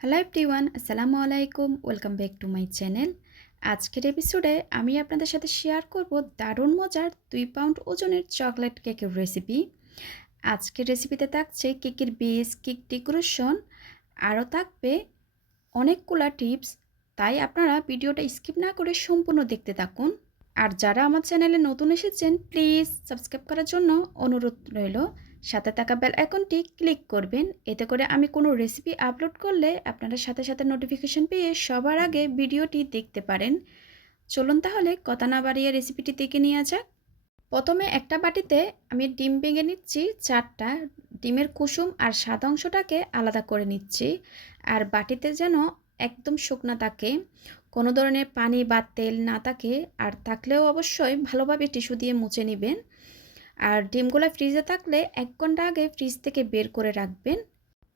Hello everyone, আসসালামু আলাইকুম। Welcome back to my channel. আজকের এপিসোডে আমি আপনাদের সাথে শেয়ার করব দারুণ মজার 2 পাউন্ড ওজনের চকলেট কেকের রেসিপি। আজকের রেসিপিতে থাকছে কেকের বেস, কেক ডেকোরেশন, আরও থাকবে অনেকগুলা টিপস। তাই আপনারা ভিডিওটা স্কিপ না করে সম্পূর্ণ দেখতে থাকুন। আর যারা আমার চ্যানেলে নতুন এসেছেন প্লিজ সাবস্ক্রাইব করার জন্য অনুরোধ রইল। সাথে থাকা বেল আইকনটি ক্লিক করবেন, এতে করে আমি কোনো রেসিপি আপলোড করলে আপনারা সাথে সাথে নোটিফিকেশন পেয়ে সবার আগে ভিডিওটি দেখতে পারেন। চলুন তাহলে কথা না বাড়িয়ে রেসিপিটি দেখে নেওয়া যাক। প্রথমে একটা বাটিতে আমি ডিম ভেঙে নিচ্ছি 4টা। ডিমের কুসুম আর সাদা অংশটাকে আলাদা করে নিচ্ছি। আর বাটিতে যেন একদম শুকনা থাকে, কোনো ধরনের পানি বা তেল না থাকে, আর থাকলেও অবশ্যই ভালোভাবে টিস্যু দিয়ে মুছে নেবেন। আর ডিমগুলো ফ্রিজে থাকলে 1 ঘন্টা আগে ফ্রিজ থেকে বের করে রাখবেন।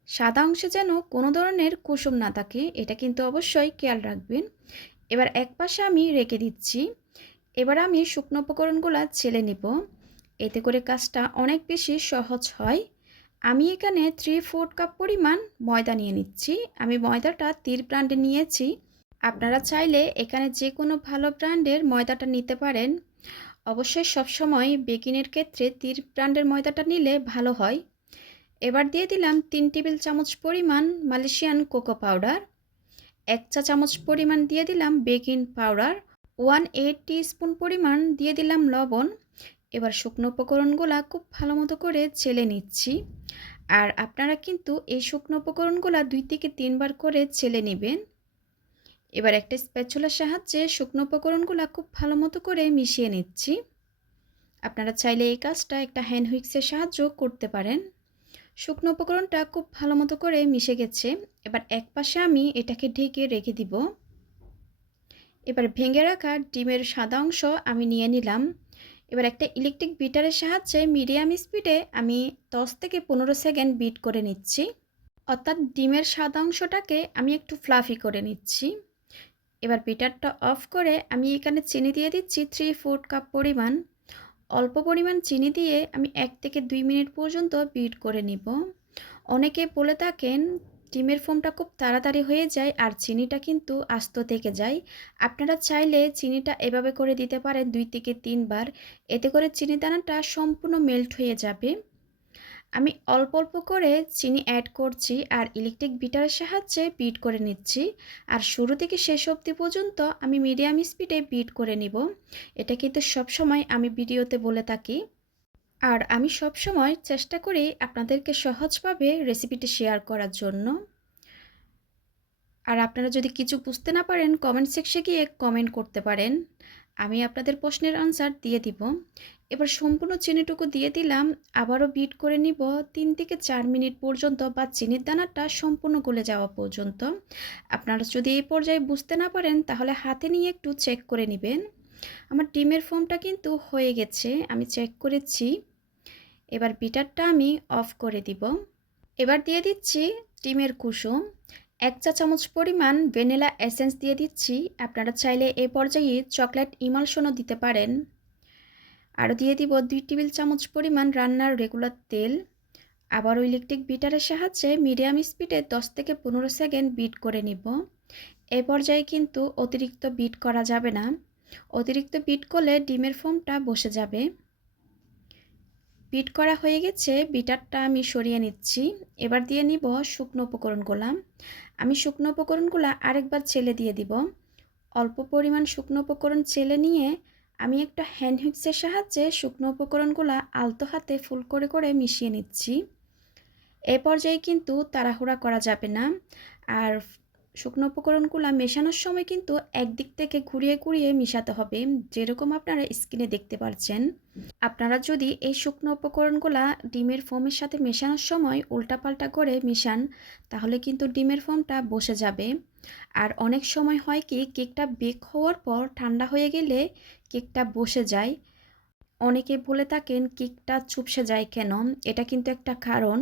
সাদা অংশে যেন কোনো ধরনের কুসুম না থাকে, এটা কিন্তু অবশ্যই খেয়াল রাখবেন। এবার একপাশে আমি রেখে দিচ্ছি। এবার আমি শুকনো উপকরণগুলো ছেলে নিব, এতে করে কাজটা অনেক বেশি সহজ হয়। আমি এখানে 3/4 কাপ পরিমাণ ময়দা নিয়ে নিচ্ছি। আমি ময়দাটা তীর ব্র্যান্ডে নিয়েছি। আপনারা চাইলে এখানে যে কোনো ভালো ব্র্যান্ডের ময়দাটা নিতে পারেন। অবশ্যই সবসময় বেকিংয়ের ক্ষেত্রে তীর ব্র্যান্ডের ময়দাটা নিলে ভালো হয়। এবার দিয়ে দিলাম 3 টেবিল চামচ পরিমাণ মালয়েশিয়ান কোকো পাউডার, 1 চা চামচ পরিমাণ দিয়ে দিলাম বেকিং পাউডার, 1/8 টিস্পুন পরিমাণ দিয়ে দিলাম লবণ। এবার শুকনো উপকরণগুলো খুব ভালো মতো করে ছেলে নিচ্ছি। আর আপনারা কিন্তু এই শুকনো উপকরণগুলো 2 থেকে 3 বার করে ছেলে নেবেন। এবার একটা স্প্যাচুলার সাহায্যে শুকনো উপকরণগুলো খুব ভালো মতো করে মিশিয়ে নিচ্ছি। আপনারা চাইলে এই কাজটা একটা হ্যান্ড হুইক্সের সাহায্য করতে পারেন। শুকনো উপকরণটা খুব ভালো মতো করে মিশে গেছে। এবার এক পাশে আমি এটাকে ঢেকে রেখে দিব। এবার ভেঙে রাখা ডিমের সাদা অংশ আমি নিয়ে নিলাম। এবার একটা ইলেকট্রিক বিটারের সাহায্যে মিডিয়াম স্পিডে আমি 10 থেকে 15 সেকেন্ড বিট করে নিচ্ছি। অর্থাৎ ডিমের সাদা অংশটাকে আমি একটু ফ্লাফি করে নিচ্ছি। এবার বিটারটা অফ করে আমি এখানে চিনি দিয়ে দিচ্ছি 3/4 কাপ পরিমাণ। অল্প পরিমাণ চিনি দিয়ে আমি 1 থেকে 2 মিনিট পর্যন্ত বিট করে নিব। অনেকে বলে থাকেন ডিমের ফোমটা খুব তাড়াতাড়ি হয়ে যায় আর চিনিটা কিন্তু আস্ত থেকে যায়। আপনারা চাইলে চিনিটা এভাবে করে দিতে পারেন 2 থেকে 3 বার, এতে করে চিনি দানাটা সম্পূর্ণ মেল্ট হয়ে যাবে। আমি অল্প অল্প করে চিনি অ্যাড করছি আর ইলেকট্রিক বিটারের সাহায্যে বিট করে নিচ্ছি। আর শুরু থেকে শেষ অবধি পর্যন্ত আমি মিডিয়াম স্পিডে বিট করে নিব। এটা কিন্তু সবসময় আমি ভিডিওতে বলে থাকি। আর আমি সবসময় চেষ্টা করি আপনাদেরকে সহজভাবে রেসিপিটি শেয়ার করার জন্য। আর আপনারা যদি কিছু বুঝতে না পারেন কমেন্ট সেকশনে গিয়ে কমেন্ট করতে পারেন, আমি আপনাদের প্রশ্নের আনসার দিয়ে দিব। এবার সম্পূর্ণ চিনিটুকু দিয়ে দিলাম, আবারও বিট করে নিব 3 থেকে 4 মিনিট পর্যন্ত বা চিনির দানাটা সম্পূর্ণ গলে যাওয়া পর্যন্ত। আপনারা যদি এই পর্যায়ে বুঝতে না পারেন তাহলে হাতে নিয়ে একটু চেক করে নেবেন। আমার ডিমের ফোমটা কিন্তু হয়ে গেছে, আমি চেক করেছি। এবার বিটারটা আমি অফ করে দিব। এবার দিয়ে দিচ্ছি ডিমের কুসুম, 1 চা চামচ পরিমাণ ভ্যানিলা এসেন্স দিয়ে দিচ্ছি। আপনারা চাইলে এই পর্যায়ে চকলেট ইমালশনও দিতে পারেন। আরও দিয়ে দিব 2 টেবিল চামচ পরিমাণ রান্নার রেগুলার তেল। আবারও ইলেকট্রিক বিটারের সাহায্যে মিডিয়াম স্পিডে 10 থেকে 15 সেকেন্ড বিট করে নিব। এই পর্যায়ে কিন্তু অতিরিক্ত বিট করা যাবে না, অতিরিক্ত বিট করলে ডিমের ফোমটা বসে যাবে। বিট করা হয়ে গেছে, বিটারটা আমি সরিয়ে নিচ্ছি। এবার দিয়ে নিব শুকনো উপকরণগুলো। আমি শুকনো উপকরণগুলো আরেকবার ছেলে দিয়ে দিব। অল্প পরিমাণ শুকনো উপকরণ ছেলে নিয়ে আমি একটা হ্যান্ড হুইক্সের সাহায্যে শুকনো উপকরণগুলো আলতো হাতে ফুল করে করে মিশিয়ে নিচ্ছি। এই পর্যায়ে কিন্তু তাড়াহুড়া করা যাবে না। আর শুকনো উপকরণগুলো মেশানোর সময় কিন্তু একদিক থেকে ঘুরিয়ে ঘুরিয়ে মিশাতে হবে, যেরকম আপনারা স্ক্রিনে দেখতে পাচ্ছেন। আপনারা যদি এই শুকনো উপকরণগুলো ডিমের ফোমের সাথে মেশানোর সময় উল্টাপাল্টা করে মিশান তাহলে কিন্তু ডিমের ফোমটা বসে যাবে। আর অনেক সময় হয় কি কেকটা বেক হওয়ার পর ঠান্ডা হয়ে গেলে কেকটা বসে যায়। অনেকে বলে থাকেন কেকটা চুপসে যায় কেন, এটা কিন্তু একটা কারণ।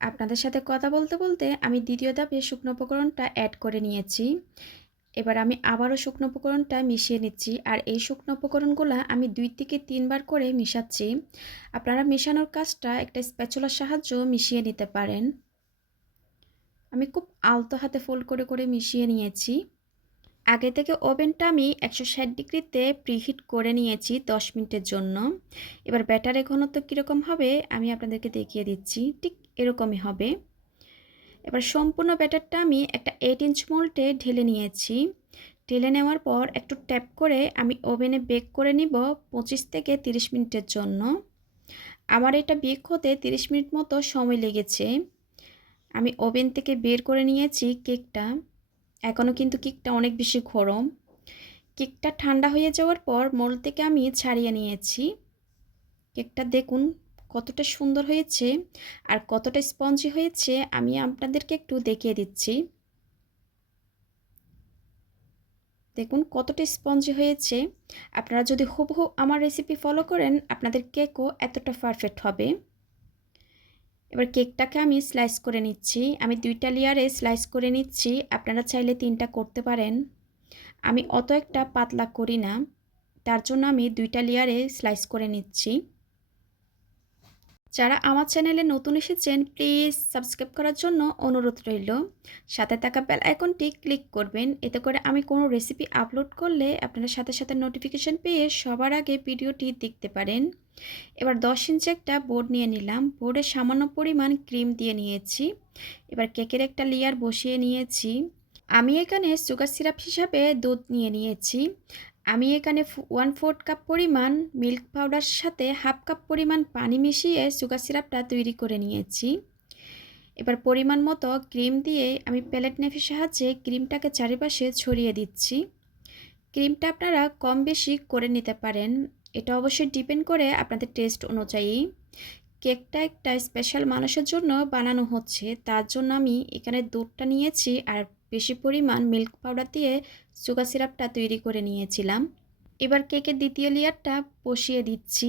আপনাদের সাথে কথা বলতে বলতে আমি দ্বিতীয় ধাপে শুকনো উপকরণটা অ্যাড করে নিয়েছি। এবার আমি আবারও শুকনো উপকরণটা মিশিয়ে নিচ্ছি। আর এই শুকনো উপকরণগুলো আমি 2 থেকে 3 বার করে মিশাচ্ছি। আপনারা মেশানোর কাজটা একটা স্প্যাচুলার সাহায্যে মিশিয়ে নিতে পারেন। আমি খুব আলতো হাতে ফোল্ড করে করে মিশিয়ে নিয়েছি। আগে থেকে ওভেনটা আমি 160 ডিগ্রিতে প্রিহিট করে নিয়েছি 10 মিনিটের জন্য। এবার ব্যাটারের ঘনত্ব কীরকম হবে আমি আপনাদেরকে দেখিয়ে দিচ্ছি। ঠিক এরকমই হবে। এবার সম্পূর্ণ ব্যাটারটা আমি একটা 8 ইঞ্চ মোল্ডে ঢেলে নিয়েছি। ঢেলে নেওয়ার পর একটু ট্যাপ করে আমি ওভেনে বেক করে নিব 25 থেকে 30 মিনিটের জন্য। আমার এটা বেক হতে 30 মিনিট মতো সময় লেগেছে। আমি ওভেন থেকে বের করে নিয়েছি কেকটা। এখনও কিন্তু কেকটা অনেক বেশি গরম। কেকটা ঠান্ডা হয়ে যাওয়ার পর মোল্ড থেকে আমি ছাড়িয়ে নিয়েছি। কেকটা দেখুন কতটা সুন্দর হয়েছে আর কতটা স্পঞ্জি হয়েছে আমি আপনাদেরকে একটু দেখিয়ে দিচ্ছি। দেখুন কতটা স্পঞ্জি হয়েছে। আপনারা যদি হুবহু আমার রেসিপি ফলো করেন আপনাদের কেকও এতটা পারফেক্ট হবে। এবার কেকটাকে আমি স্লাইস করে নিচ্ছি। আমি 2টা লেয়ারে স্লাইস করে নিচ্ছি। আপনারা চাইলে 3টা করতে পারেন। আমি অত একটা পাতলা করি না, তার জন্য আমি 2টা লেয়ারে স্লাইস করে নিচ্ছি। যারা আমার চ্যানেলে নতুন এসেছেন প্লিজ সাবস্ক্রাইব করার জন্য অনুরোধ রইল। সাথে থাকা বেল আইকনটি ক্লিক করবেন, এতে করে আমি কোনো রেসিপি আপলোড করলে আপনারা সাথে সাথে নোটিফিকেশন পেয়ে সবার আগে ভিডিওটি দেখতে পারেন। এবার 10 ইঞ্চি একটা বোর্ড নিয়ে নিলাম। বোর্ডে সামান্য পরিমাণ ক্রিম দিয়ে নিয়েছি। এবার কেকের একটা লেয়ার বসিয়ে নিয়েছি। আমি এখানে সুগার সিরাপ হিসাবে দুধ নিয়ে নিয়েছি। আমি এখানে 1/4 কাপ পরিমাণ মিল্ক পাউডার সাথে 1/2 কাপ পরিমাণ পানি মিশিয়ে সুগার সিরাপটা তৈরি করে নিয়েছি। এবার পরিমাণ মতো ক্রিম দিয়ে আমি প্যালেট নাইফের সাহায্যে ক্রিমটাকে চারিপাশে ছড়িয়ে দিচ্ছি। ক্রিমটা আপনারা কম বেশি করে নিতে পারেন, এটা অবশ্যই ডিপেন্ড করে আপনাদের টেস্ট অনুযায়ী। কেকটা একটা স্পেশাল মানুষের জন্য বানানো হচ্ছে, তার জন্য আমি এখানে দুধটা নিয়েছি আর বেশি পরিমাণ মিল্ক পাউডার দিয়ে সুগার সিরাপটা তৈরি করে নিয়েছিলাম। এবার কেকের দ্বিতীয় লেয়ারটা বসিয়ে দিচ্ছি।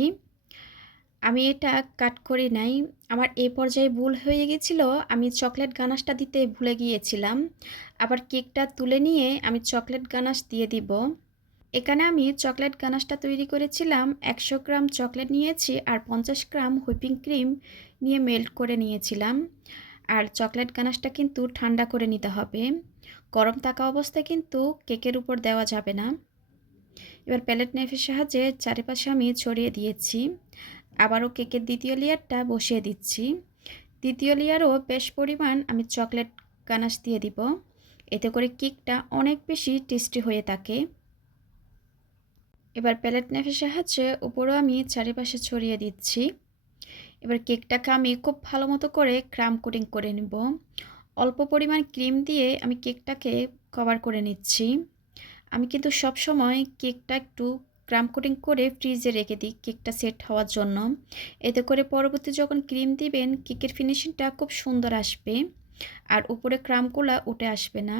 আমি এটা কাট করি নাই, আমার এই পর্যায়ে ভুল হয়ে গেছিল, আমি চকলেট গানাশটা দিতে ভুলে গিয়েছিলাম। আবার কেকটা তুলে নিয়ে আমি চকলেট গানাশ দিয়ে দিব। এখানে আমি চকলেট গানাশটা তৈরি করেছিলাম। 100 গ্রাম চকলেট নিয়েছি আর 50 গ্রাম হুইপিং ক্রিম নিয়ে মেল্ট করে নিয়েছিলাম। আর চকলেট গানাশটা কিন্তু ঠান্ডা করে নিতে হবে, গরম থাকা অবস্থায় কিন্তু কেকের উপর দেওয়া যাবে না। এবার প্যালেট নাইফের সাহায্যে চারিপাশে আমি ছড়িয়ে দিয়েছি। আবারও কেকের দ্বিতীয় লেয়ারটা বসিয়ে দিচ্ছি। দ্বিতীয় লেয়ারও বেশ পরিমাণ আমি চকলেট গানাশ দিয়ে দিব, এতে করে কেকটা অনেক বেশি টেস্টি হয়ে থাকে। এবার প্যালেট নাইফের সাহায্যে উপরেও আমি চারিপাশে ছড়িয়ে দিচ্ছি। এবার কেকটাকে আমি খুব ভালো মতো করে ক্রাম কোটিং করে নেব। অল্প পরিমাণ ক্রিম দিয়ে আমি কেকটাকে কভার করে নিচ্ছি। আমি কিন্তু সব সময় কেকটা একটু ক্রাম কোটিং করে ফ্রিজে রেখে দিই কেকটা সেট হওয়ার জন্য। এতে করে পরবর্তী যখন ক্রিম দিবেন কেকের ফিনিশিংটা খুব সুন্দর আসবে আর উপরে ক্রামগুলো উঠে আসবে না।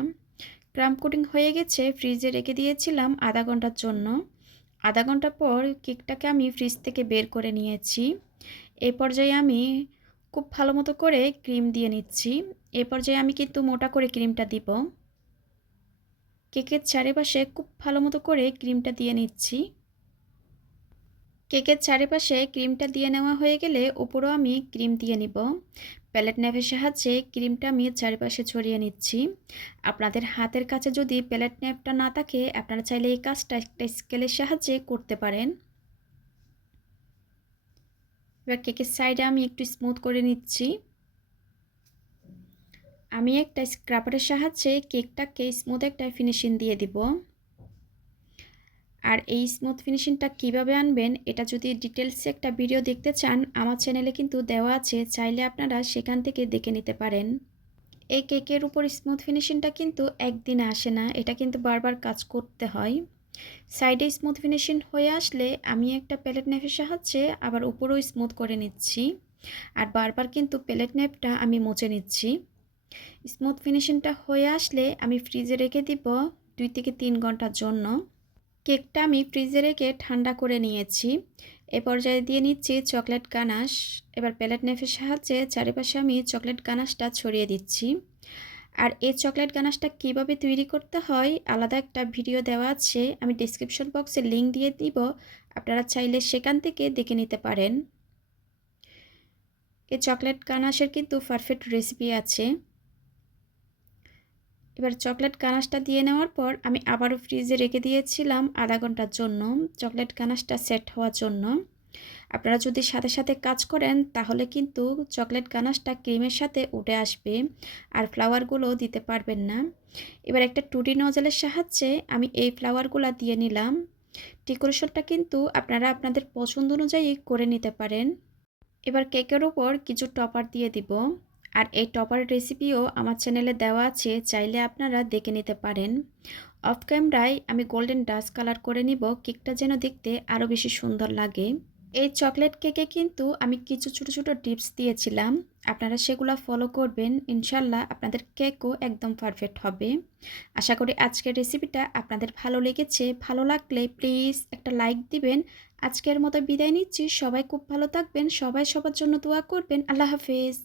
ক্রাম কোটিং হয়ে গেছে, ফ্রিজে রেখে দিয়েছিলাম আধা ঘন্টার জন্য। আধা ঘন্টা পর কেকটাকে আমি ফ্রিজ থেকে বের করে নিয়েছি। এই পর্যায়ে আমি খুব ভালো মতো করে ক্রিম দিয়ে নিচ্ছি। এই পর্যায়ে আমি কিন্তু মোটা করে ক্রিমটা দিব। কেকের চারিপাশে খুব ভালো মতো করে ক্রিমটা দিয়ে নিচ্ছি। কেকের চারিপাশে ক্রিমটা দিয়ে নেওয়া হয়ে গেলে উপরেও আমি ক্রিম দিয়ে নিব। প্যালেট নাইফের সাহায্যে ক্রিমটা আমি চারিপাশে ছড়িয়ে নিচ্ছি। আপনাদের হাতের কাছে যদি প্যালেট নাইফটা না থাকে আপনারা চাইলে এই কাজটা একটা স্কেলের সাহায্যে করতে পারেন। এবার কেকের সাইডে আমি একটু স্মুথ করে নিচ্ছি। আমি একটা স্ক্রাবারের সাহায্যে কেকটাকে স্মুথ একটা ফিনিশিং দিয়ে দিব। আর এই স্মুথ ফিনিশিংটা কিভাবে আনবেন এটা যদি ডিটেলসে একটা ভিডিও দেখতে চান আমার চ্যানেলে কিন্তু দেওয়া আছে, চাইলে আপনারা সেখান থেকে দেখে নিতে পারেন। এই কেকের উপর স্মুথ ফিনিশিংটা কিন্তু একদিনে আসে না, এটা কিন্তু বারবার কাজ করতে হয়। সাইডে স্মুথ ফিনিশিং হয়ে আসলে আমি একটা প্যালেট নাইফের সাহায্যে আবার উপরেও স্মুথ করে নিচ্ছি আর বারবার কিন্তু প্যালেট নাইফটা আমি মুছে নিচ্ছি। স্মুথ ফিনিশিংটা হয়ে আসলে আমি ফ্রিজে রেখে দিব 2 থেকে 3 ঘন্টার জন্য। কেকটা আমি ফ্রিজে রেখে ঠান্ডা করে নিয়েছি। এ পর্যায়ে দিয়ে নিচ্ছি চকলেট গানাশ। এবার প্যালেট নাইফের সাহায্যে চারিপাশে আমি চকলেট গানাশটা ছড়িয়ে দিচ্ছি। আর এই চকলেট গানাশটা কিভাবে তৈরি করতে হয় আলাদা একটা ভিডিও দেওয়া আছে, আমি ডেসক্রিপশন বক্সে লিংক দিয়ে দিব, আপনারা চাইলে সেখান থেকে দেখে নিতে পারেন। এই চকলেট গানাশের কিন্তু পারফেক্ট রেসিপি আছে। এবার চকলেট গানাশটা দিয়ে নেওয়ার পর আমি আবারও ফ্রিজে রেখে দিয়েছিলাম আধা ঘন্টার জন্য চকলেট গানাশটা সেট হওয়ার জন্য। আপনারা যদি সাথে সাথে কাজ করেন তাহলে কিন্তু চকলেট গানাশটা ক্রিমের সাথে উঠে আসবে আর ফ্লাওয়ারগুলো দিতে পারবেন না। এবার একটা টুটি নজলের সাহায্যে আমি এই ফ্লাওয়ারগুলো দিয়ে নিলাম। ডেকোরেশনটা কিন্তু আপনারা আপনাদের পছন্দ অনুযায়ী করে নিতে পারেন। এবার কেকের উপর কিছু টপার দিয়ে দিব। আর এই টপারের রেসিপিও আমার চ্যানেলে দেওয়া আছে, চাইলে আপনারা দেখে নিতে পারেন। অফ ক্যামেরায় আমি গোল্ডেন ডাস্ট কালার করে নিব, কেকটা যেন দেখতে আরও বেশি সুন্দর লাগে। এই চকলেট কেকে কিন্তু আমি কিছু ছোট ছোট টিপস দিয়েছিলাম, আপনারা সেগুলো ফলো করবেন, ইনশাল্লাহ আপনাদের কেকও একদম পারফেক্ট হবে। আশা করি আজকের রেসিপিটা আপনাদের ভালো লেগেছে। ভালো লাগলে প্লিজ একটা লাইক দিবেন। আজকের মতো বিদায় নিচ্ছি, সবাই খুব ভালো থাকবেন, সবাই সবার জন্য দোয়া করবেন। আল্লাহ হাফেজ।